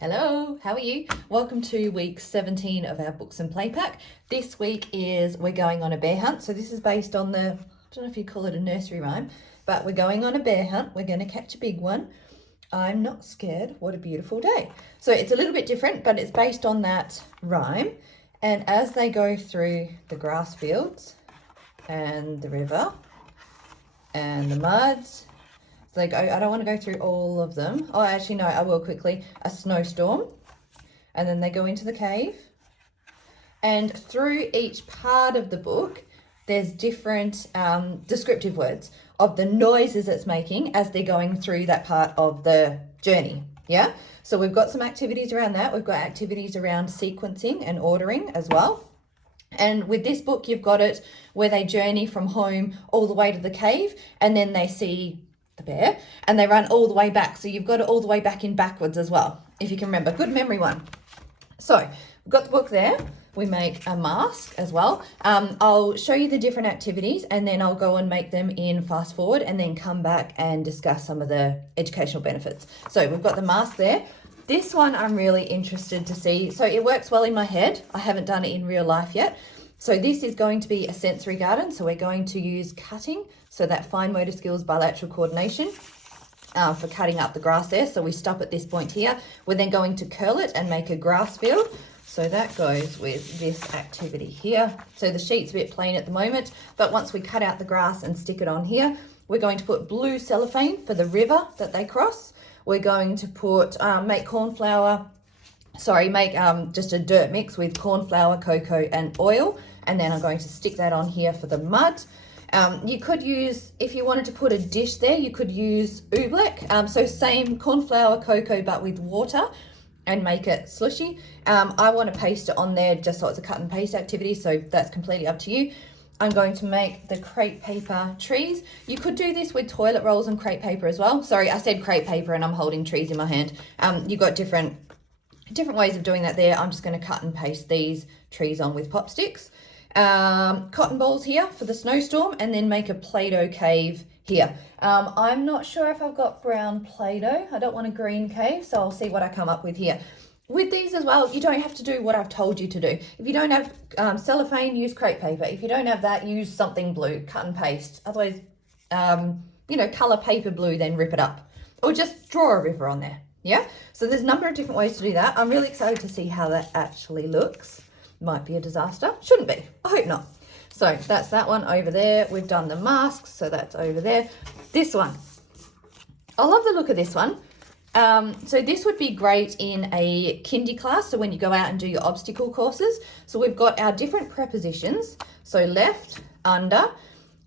Hello, how are you? Welcome to week 17 of our books and play pack. This week we're going on a bear hunt. So this is based on I don't know if you call it a nursery rhyme, but we're going on a bear hunt. We're going to catch a big one. I'm not scared. What a beautiful day. So it's a little bit different, but it's based on that rhyme. And as they go through the grass fields and the river and the muds, so I don't want to go through all of them. Oh, actually, no, I will quickly. A snowstorm. And then they go into the cave. And through each part of the book, there's different descriptive words of the noises it's making as they're going through that part of the journey. Yeah? So we've got some activities around that. We've got activities around sequencing and ordering as well. And with this book, you've got it where they journey from home all the way to the cave, and then they see the bear and they run all the way back. So you've got it all the way back in backwards as well, if you can remember. Good memory one. So we've got the book there. We make a mask as well. I'll show you the different activities and then I'll go and make them in fast forward and then come back and discuss some of the educational benefits. So we've got the mask there. This one I'm really interested to see. So it works well in my head. I haven't done it in real life yet. So this is going to be a sensory garden. So we're going to use cutting. So that fine motor skills, bilateral coordination for cutting up the grass there. So we stop at this point here. We're then going to curl it and make a grass field. So that goes with this activity here. So the sheet's a bit plain at the moment, but once we cut out the grass and stick it on here, we're going to put blue cellophane for the river that they cross. We're going to put, make just a dirt mix with corn flour, cocoa and oil. And then I'm going to stick that on here for the mud. You could use, if you wanted to put a dish there, you could use oobleck. So same corn flour, cocoa, but with water and make it slushy. I want to paste it on there just so it's a cut and paste activity. So that's completely up to you. I'm going to make the crepe paper trees. You could do this with toilet rolls and crepe paper as well. Sorry, I said crepe paper and I'm holding trees in my hand. You've got different ways of doing that there. I'm just going to cut and paste these trees on with pop sticks. Cotton balls here for the snowstorm and then make a Play-Doh cave here. I'm not sure if I've got brown Play-Doh. I don't want a green cave, so I'll see what I come up with here. With these as well, you don't have to do what I've told you to do. If you don't have cellophane, use crepe paper. If you don't have that, use something blue, cut and paste. Otherwise, color paper blue, then rip it up. Or just draw a river on there, yeah? So there's a number of different ways to do that. I'm really excited to see how that actually looks. Might be a disaster. Shouldn't be. I hope not. So that's that one over there. We've done the masks, so that's over there. This one. I love the look of this one. So this would be great in a kindy class. So when you go out and do your obstacle courses. So we've got our different prepositions. So left, under.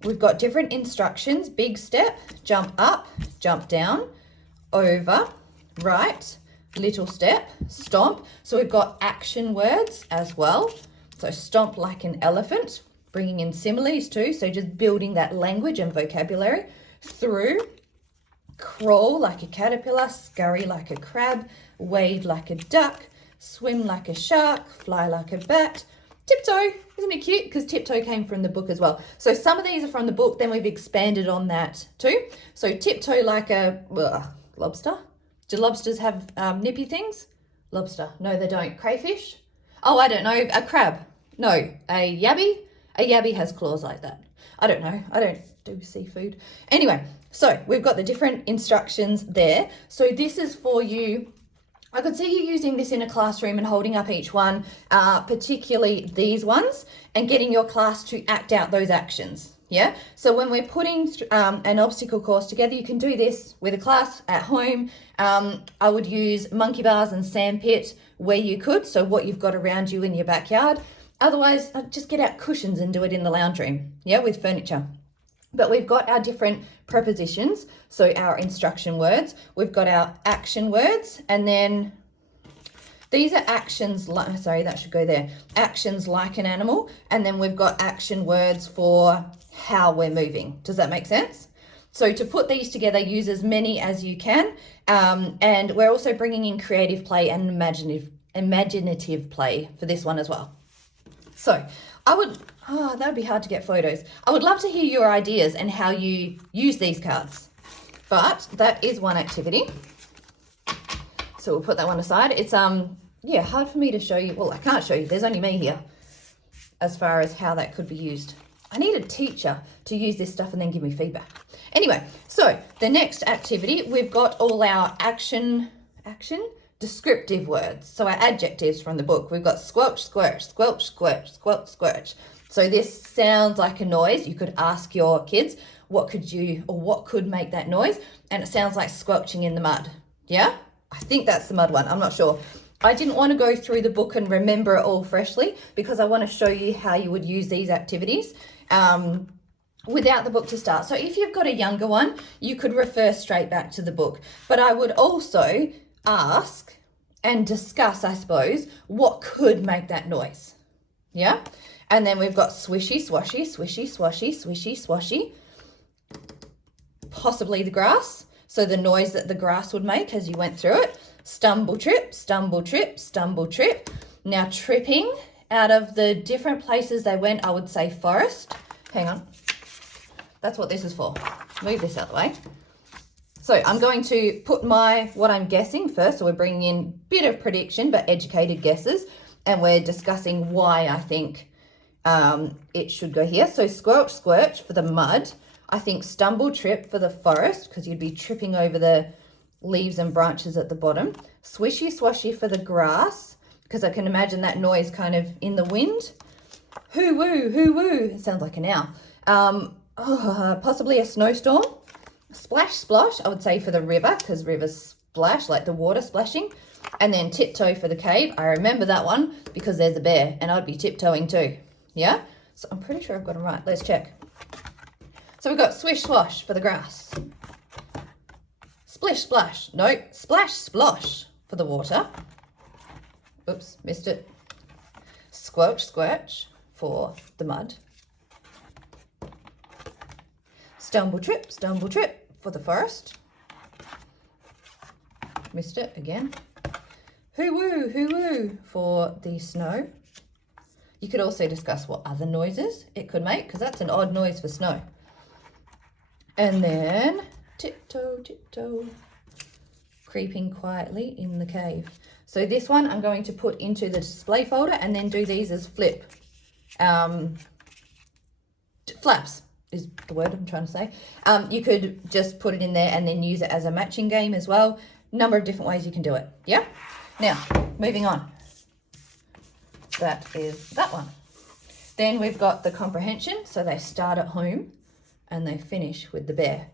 We've got different instructions. Big step, jump up, jump down, over, right, little step, stomp. So we've got action words as well. So stomp like an elephant, bringing in similes too. So just building that language and vocabulary. Through, crawl like a caterpillar, scurry like a crab, wade like a duck, swim like a shark, fly like a bat, tiptoe. Isn't it cute? Because tiptoe came from the book as well. So some of these are from the book, then we've expanded on that too. So tiptoe like a lobster. Do lobsters have nippy things? Lobster. No, they don't. Crayfish? Oh, I don't know. A crab? No. A yabby? A yabby has claws like that. I don't know. I don't do seafood. Anyway, so we've got the different instructions there. So this is for you. I could see you using this in a classroom and holding up each one, particularly these ones, and getting your class to act out those actions. Yeah, so when we're putting an obstacle course together, you can do this with a class at home. I would use monkey bars and sandpit where you could, so what you've got around you in your backyard. Otherwise, just get out cushions and do it in the lounge room, yeah, with furniture. But we've got our different prepositions, so our instruction words. We've got our action words, and then these are actions like, sorry, that should go there. Actions like an animal, and then we've got action words for how we're moving. Does that make sense? So to put these together, use as many as you can. And we're also bringing in creative play and imaginative play for this one as well. So that would be hard to get photos. I would love to hear your ideas and how you use these cards. But that is one activity. So we'll put that one aside. It's, yeah, hard for me to show you. Well, I can't show you. There's only me here as far as how that could be used. I need a teacher to use this stuff and then give me feedback. Anyway, so the next activity, we've got all our action descriptive words. So our adjectives from the book. We've got squelch, squelch, squelch, squelch, squelch, squelch. So this sounds like a noise. You could ask your kids, what could make that noise? And it sounds like squelching in the mud. Yeah? I think that's the mud one. I'm not sure. I didn't want to go through the book and remember it all freshly because I want to show you how you would use these activities without the book to start. So if you've got a younger one, you could refer straight back to the book. But I would also ask and discuss, I suppose, what could make that noise. Yeah? And then we've got swishy, swashy, swishy, swashy, swishy, swashy. Possibly the grass. So the noise that the grass would make as you went through it. Stumble, trip, stumble, trip, stumble, trip. Now tripping, out of the different places they went, I would say forest. Hang on. That's what this is for. Move this out of the way. So I'm going to put what I'm guessing first. So we're bringing in a bit of prediction, but educated guesses. And we're discussing why I think it should go here. So squelch, squelch for the mud. I think stumble, trip for the forest, because you'd be tripping over the leaves and branches at the bottom. Swishy, swashy for the grass, because I can imagine that noise kind of in the wind. Hoo woo, hoo woo. It sounds like an owl. Possibly a snowstorm. Splash, splosh, I would say for the river, because rivers splash, like the water splashing. And then tiptoe for the cave. I remember that one because there's a bear and I'd be tiptoeing too. Yeah? So I'm pretty sure I've got them right. Let's check. So we've got swish, swash for the grass. Splish, splash. No, splash, splosh for the water. Oops, missed it. Squelch, squelch for the mud. Stumble, trip for the forest. Missed it again. Hoo woo for the snow. You could also discuss what other noises it could make, because that's an odd noise for snow. And then tiptoe, tiptoe, creeping quietly in the cave. So this one I'm going to put into the display folder and then do these as flip. Flaps is the word I'm trying to say. You could just put it in there and then use it as a matching game as well. Number of different ways you can do it. Yeah? Now, moving on. That is that one. Then we've got the comprehension. So they start at home and they finish with the bear.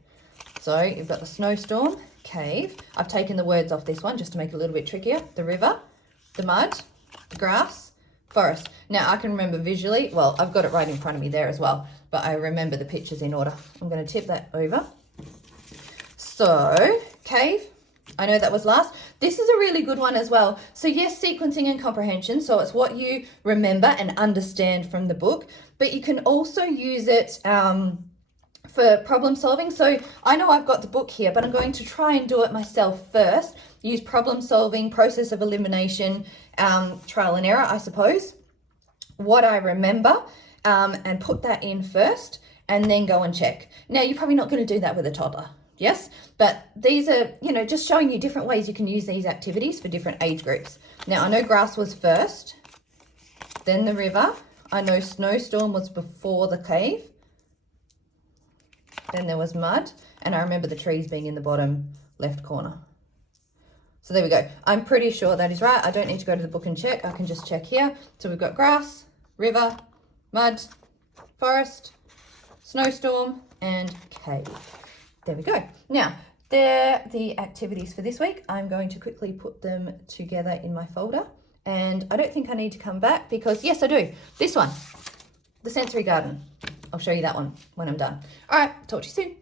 So you've got the snowstorm, cave. I've taken the words off this one just to make it a little bit trickier. The river, the mud, the grass, forest. Now I can remember visually, well, I've got it right in front of me there as well, but I remember the pictures in order. I'm going to tip that over. So, cave. I know that was last. This is a really good one as well. So yes, sequencing and comprehension. So it's what you remember and understand from the book, but you can also use it for problem solving. So I know I've got the book here, but I'm going to try and do it myself first. Use problem solving, process of elimination, trial and error, I suppose. What I remember and put that in first and then go and check. Now, you're probably not going to do that with a toddler. Yes, but these are, just showing you different ways you can use these activities for different age groups. Now, I know grass was first, then the river. I know snowstorm was before the cave. Then there was mud, and I remember the trees being in the bottom left corner. So there we go. I'm pretty sure that is right. I don't need to go to the book and check. I can just check here. So we've got grass, river, mud, forest, snowstorm, and cave. There we go. Now, they're the activities for this week. I'm going to quickly put them together in my folder. And I don't think I need to come back because, yes, I do. This one, the sensory garden. I'll show you that one when I'm done. All right, talk to you soon.